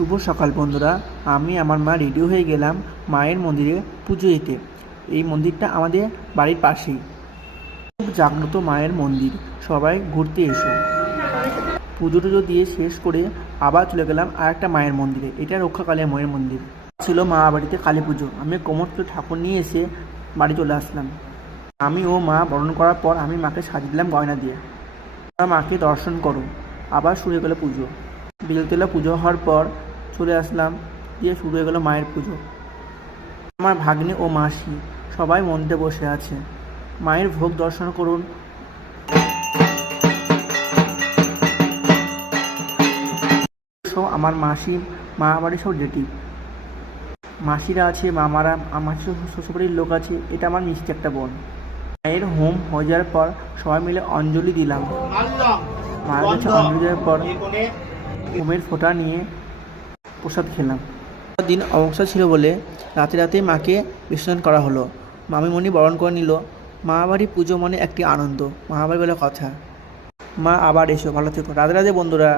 শুভ সকাল বন্ধুরা। আমি আমার মা রেডি হয়ে গেলাম মায়ের মন্দিরে পুজো দিতে। এই মন্দিরটা আমাদের বাড়ির পাশেই। খুব জাগ্রত মায়ের মন্দির, সবাই ঘুরতে এসো। পুজো টুজো দিয়ে শেষ করে আবার চলে গেলাম আর একটা মায়ের মন্দিরে। এটা রক্ষাকালী মায়ের মন্দির ছিল। মা বাড়িতে কালী পুজো, আমি কোমরকে ঠাকুর নিয়ে এসে বাড়ি চলে আসলাম। আমি ও মা বরণ করার পর আমি মাকে সাজিয়ে দিলাম গয়না দিয়ে। মাকে দর্শন করো। আবার শুরু হয়ে গেলো পুজো। বিকেলবেলা পুজো হওয়ার পর চলে আসলাম, দিয়ে শুরু হয়ে গেলো মায়ের পুজো। আমার ভাগ্নে ও মাসি সবাই মন্দিরে বসে আছে। মায়ের ভোগ দর্শন করুন। সব আমার মাসি মা বাড়ি সব রেডি। মাসিরা আছে, মামারা, আমার শ্বশুরবাড়ির লোক আছে। এটা আমার মিষ্টি একটা বোন। মায়ের হোম হয়ে যাওয়ার পর সবাই মিলে অঞ্জলি দিলাম। মায়ের কাছে অঞ্জলি দেওয়ার পর হোমের ফোঁটা নিয়ে প্রসাদ খেলাম। দিন অমাবস্যা ছিল বলে রাতে মাকে বিসর্জন করা হলো। মামিমণি বরণ করে নিল। মা বাড়ি পুজো মানে একটি আনন্দ, মা বাড়ি বলে কথা। মা আবার এসো, ভালো থেকো। রাধে রাধে বন্ধুরা।